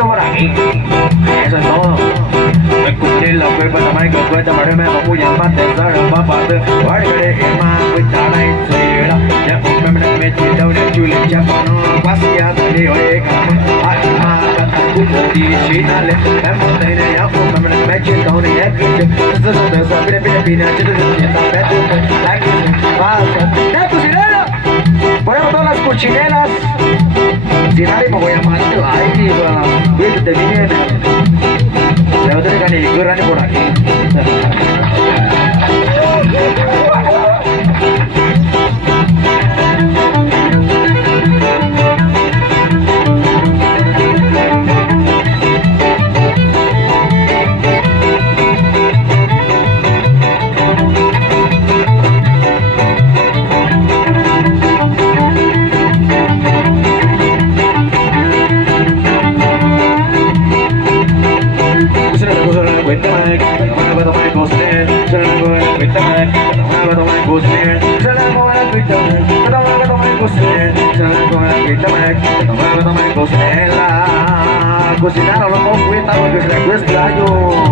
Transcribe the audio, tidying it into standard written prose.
poquito por aquí. Eso es todo. Me escuché la cuerpa, la mic, cuenta, pero me va muy amante, sorry, papá, guardé el más, cuenta la historia. Ya, me metí en una chula, ya, no, vacía, te oreja. Ay, mata, cupo, digital, la montaña, ya, me metí en una chula, ya, cocinera. Ponemos todas las cochineras. Si nadie me voy a matar, ay, cuídate bien. Ya no tengo ni guerra ni por aquí. Cocinar, lo vamos a cuidar, porque se le cuesta yo.